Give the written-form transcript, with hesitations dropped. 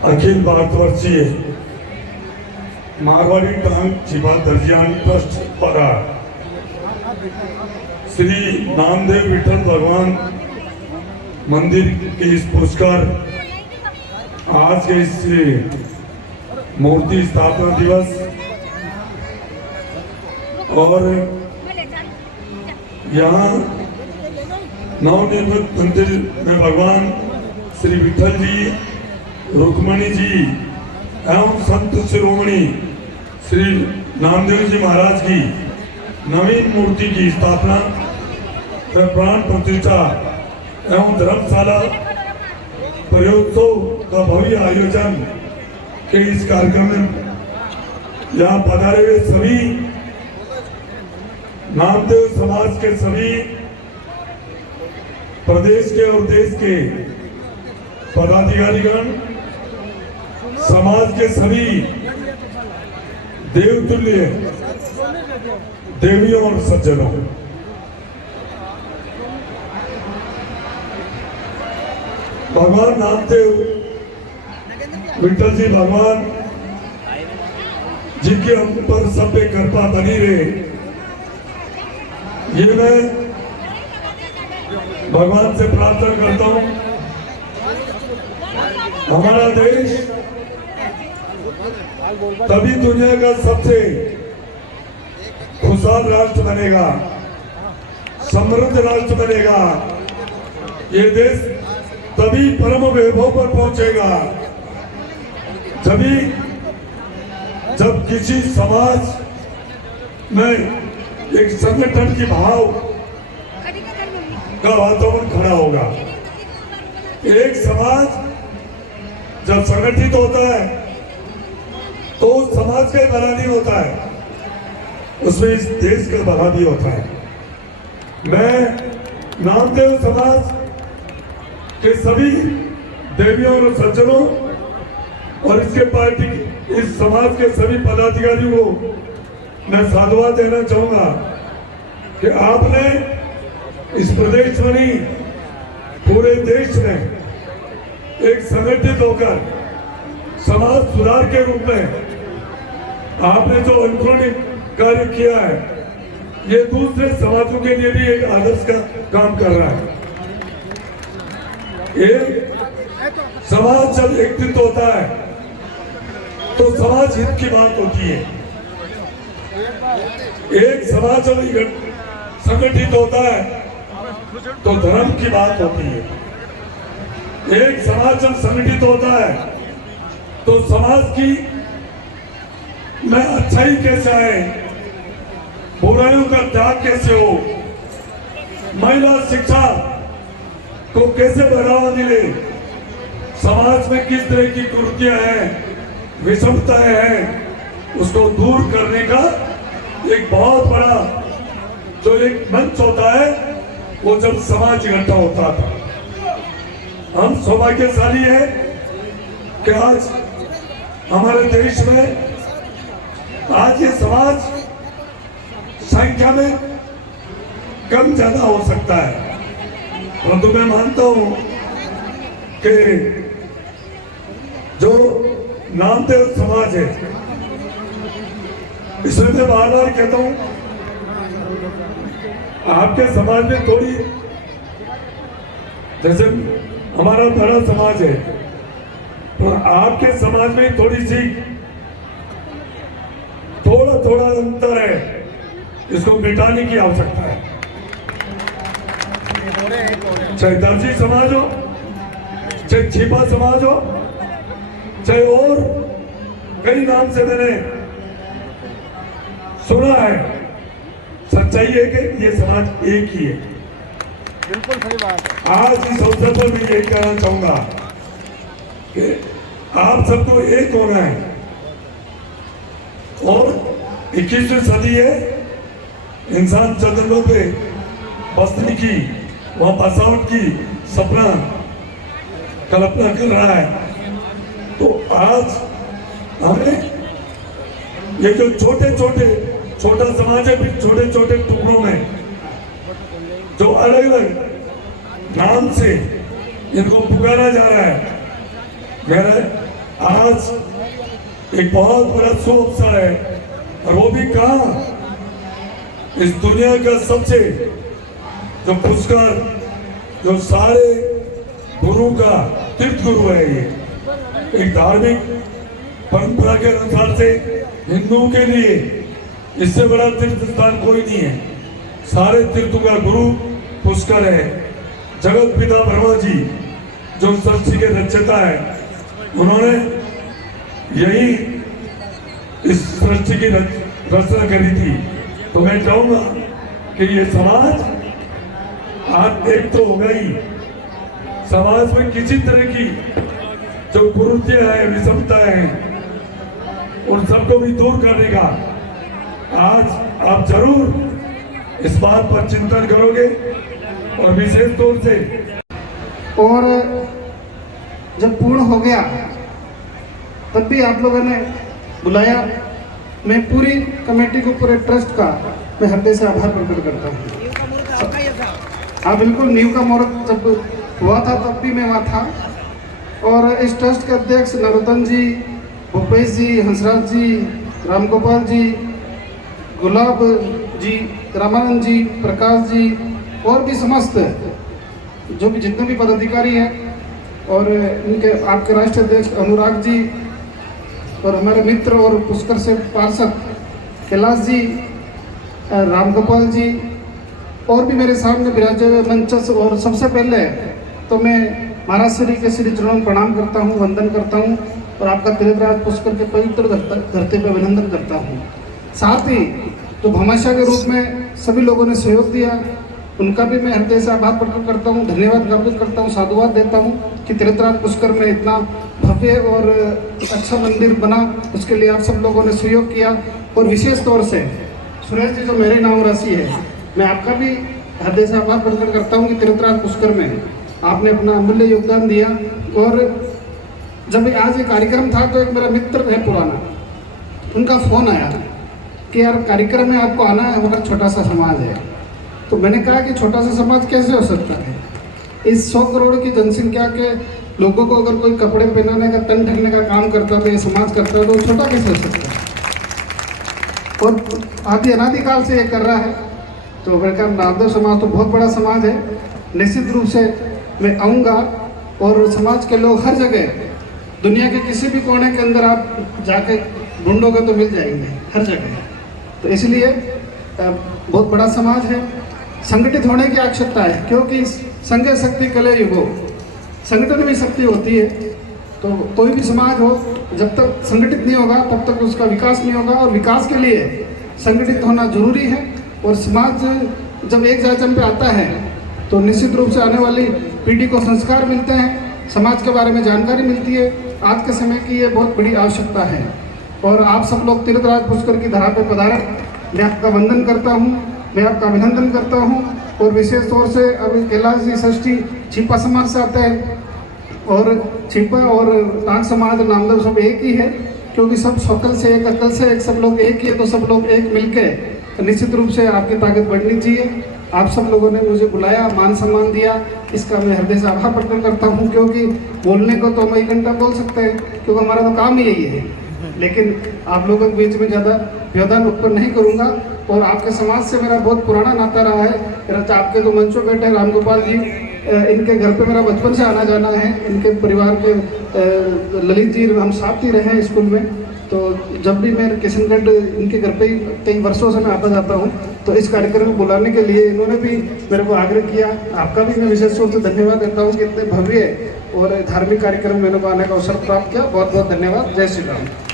अखिल भारतवर्षीय मारवाड़ी टांग छिपा दर्जियान ट्रस्ट द्वारा श्री नामदेव विठल भगवान मंदिर के इस पुरस्कार आज के इस मूर्ति स्थापना दिवस और यहाँ नवनिर्मित मंदिर में भगवान श्री विठल जी, रुक्मणी जी एवं संत शिरोमणि श्री नामदेव जी महाराज की नवीन मूर्ति की स्थापना व प्राण प्रतिष्ठा एवं धर्मशाला प्रयोत्सव का भव्य आयोजन के इस कार्यक्रम में यहाँ पधारे हुए सभी नामदेव समाज के सभी प्रदेश के और देश के पदाधिकारीगण, समाज के सभी देवतुल्य देवियों और सज्जनों, भगवान नामदेव विठल जी भगवान जिनके हम पर सब पे कृपा बनी रहे, ये मैं भगवान से प्रार्थना करता हूँ। हमारा देश तभी दुनिया का सबसे खुशहाल राष्ट्र बनेगा, समृद्ध राष्ट्र बनेगा। ये देश तभी परम वैभव पर पहुंचेगा जब किसी समाज में एक संगठन की भाव का वातावरण खड़ा होगा। एक समाज जब संगठित होता है तो उस समाज का भला नहीं होता है, उसमें इस देश का भला भी होता है। मैं नामदेव समाज के सभी देवियों और सज्जनों और इसके पार्टी इस समाज के सभी पदाधिकारियों को मैं साधुवाद देना चाहूंगा कि आपने इस प्रदेश में नहीं पूरे देश में एक संगठित होकर समाज सुधार के रूप में आपने जो अनुकरणीय कार्य किया है, ये दूसरे समाजों के लिए भी एक आदर्श का काम कर रहा है। एक समाज जब एकत्रित होता है तो समाज हित की बात होती है। एक समाज जब संगठित होता है तो धर्म की बात होती है। एक समाज जब संगठित होता है तो समाज की में अच्छाई कैसे आए, बुराइयों का त्याग कैसे हो, महिला शिक्षा को कैसे बढ़ावा मिले, समाज में किस तरह की कुरीतियां हैं, विषमताएं हैं, उसको दूर करने का एक बहुत बड़ा जो एक मंच होता है, वो जब समाज इकट्ठा होता था। हम सौभाग्यशाली हैं कि आज हमारे देश में आज ये समाज संख्या में कम ज्यादा हो सकता है, परंतु मैं मानता हूं कि जो नामदेव समाज है, इसमें मैं बार बार कहता हूं, आपके समाज में थोड़ी, जैसे हमारा बड़ा समाज है, तो आपके समाज में थोड़ी सी थोड़ा अंतर है, इसको मिटाने की आवश्यकता है। चाहे दर्जी समाज हो, चाहे छिपा समाज हो, चाहे और कई नाम से मैंने सुना है, सच्चाई है कि ये समाज एक ही है। बिल्कुल सही बात है। आज इस अवसर पर मैं ये कहना चाहूंगा कि आप सबको एक होना है और 21वीं सदी है, इंसान चंद्रमा पे बसने की, वहां बसावट की सपना कल्पना कर रहा है। तो आज हमें ये जो छोटा समाज है, फिर छोटे छोटे टुकड़ों में जो अलग अलग नाम से इनको पुकारा जा रहा है, मेरा आज एक बहुत बड़ा शुभ अवसर है, और वो भी कहाँ, इस दुनिया का सबसे जो पुष्कर, जो सारे गुरु का तीर्थ गुरु है, ये एक धार्मिक परंपरा के अनुसार से हिंदुओं के लिए इससे बड़ा तीर्थ स्थान कोई नहीं है। सारे तीर्थों का गुरु पुष्कर है। जगत पिता ब्रह्मा जी जो सृष्टि के रचयिता है, उन्होंने यही इस सृष्टि की रचना करी थी। तो मैं चाहूंगा कि ये समाज आज एक तो होगा ही, समाज में किसी तरह की जो कुरीतियां है, विषमता है, उन सबको भी दूर करने का आज आप जरूर इस बात पर चिंतन करोगे। और विशेष तौर से और जब पूर्ण हो गया तब भी आप लोगों ने बुलाया। मैं पूरी कमेटी को, पूरे ट्रस्ट का मैं हृदय से आभार प्रकट करता हूँ। हाँ बिल्कुल, नींव का मुहूर्त जब हुआ था तब भी मैं वहाँ था। और इस ट्रस्ट के अध्यक्ष नरोत्तम जी, भूपेश जी, हंसराज जी, रामगोपाल जी, गुलाब जी, रामानंद जी, प्रकाश जी और भी समस्त जो भी जितने भी पदाधिकारी हैं, और इनके आपके राष्ट्रीय अध्यक्ष अनुराग जी, और हमारे मित्र और पुष्कर से पार्षद कैलाश जी, रामगोपाल जी, और भी मेरे सामने विराजे हुए मंचस्थ। और सबसे पहले तो मैं महाराज श्री के श्री चरणों में प्रणाम करता हूँ, वंदन करता हूँ, और आपका तीर्थराज पुष्कर के पवित्र धरती पर अभिनंदन करता हूँ। साथ ही जो भमाशा के रूप में सभी लोगों ने सहयोग दिया, उनका भी मैं हृदय से आभार प्रकट करता हूँ, धन्यवाद ज्ञापित करता हूँ, साधुवाद देता हूँ कि तीर्थराज पुष्कर में इतना भव्य और अच्छा मंदिर बना, उसके लिए आप सब लोगों ने सहयोग किया। और विशेष तौर से सुरेश जी जो मेरे नाम राशि है, मैं आपका भी हृदय से आभार प्रकट करता हूँ कि तीर्थराज पुष्कर में आपने अपना अमूल्य योगदान दिया। और जब आज ये कार्यक्रम था तो एक मेरा मित्र है पुराना, उनका फ़ोन आया कि यार कार्यक्रम में आपको आना है, हमारा छोटा सा समाज है। तो मैंने कहा कि छोटा सा समाज कैसे हो सकता है? इस 100 करोड़ की जनसंख्या के लोगों को अगर कोई कपड़े पहनाने का, तन ढकने का काम करता है, ये समाज करता है, तो छोटा कैसे हो सकता है? और आदि अनादिकाल से ये कर रहा है। तो मैंने कहा नामदेव समाज तो बहुत बड़ा समाज है, निश्चित रूप से मैं आऊँगा। और समाज के लोग हर जगह, दुनिया के किसी भी कोने के अंदर आप जाके ढूंढोगे तो मिल जाएंगे, हर जगह। तो इसलिए बहुत बड़ा समाज है, संगठित होने की आवश्यकता है, क्योंकि संघ शक्ति कले युगो, संगठन में शक्ति होती है। तो कोई भी समाज हो, जब तक संगठित नहीं होगा तब तक उसका विकास नहीं होगा, और विकास के लिए संगठित होना जरूरी है। और समाज जब एक जायजन पे आता है तो निश्चित रूप से आने वाली पीढ़ी को संस्कार मिलते हैं, समाज के बारे में जानकारी मिलती है। आज के समय की ये बहुत बड़ी आवश्यकता है। और आप सब लोग तीर्थराज पुष्कर की धरा पर पधारे, मैं आपका वंदन करता हूँ, मैं आपका अभिनंदन करता हूँ। और विशेष तौर से अभी कैलाश जी षष्ठी छिपा समाज से आते हैं, और छिपा और टाक समाज नामदेव सब एक ही है, क्योंकि सब शकल से एक, अकल से एक, सब लोग एक ही है। तो सब लोग एक मिलके निश्चित रूप से आपकी ताकत बढ़नी चाहिए। आप सब लोगों ने मुझे बुलाया, मान सम्मान दिया, इसका मैं हृदय से आभार प्रकट करता हूँ। क्योंकि बोलने को तो हम 1 घंटा बोल सकते हैं, क्योंकि हमारा तो काम ही यही है, लेकिन आप लोगों के बीच में ज़्यादा व्यवधान उत्पन्न नहीं करूँगा। और आपके समाज से मेरा बहुत पुराना नाता रहा है। मेरा आपके जो मंचों बैठे हैं रामगोपाल जी, इनके घर पे मेरा बचपन से आना जाना है। इनके परिवार के ललित जी, हम साथ ही रहे हैं स्कूल में। तो जब भी मैं किशनगढ़ इनके घर पे ही कई वर्षों से मैं आता जाता हूँ। तो इस कार्यक्रम को बुलाने के लिए इन्होंने भी मेरे को आग्रह किया। आपका भी मैं विशेष रूप से धन्यवाद देता हूँ कि इतने भव्य और धार्मिक कार्यक्रम मेरे को आने का अवसर प्राप्त किया। बहुत बहुत धन्यवाद। जय श्री राम।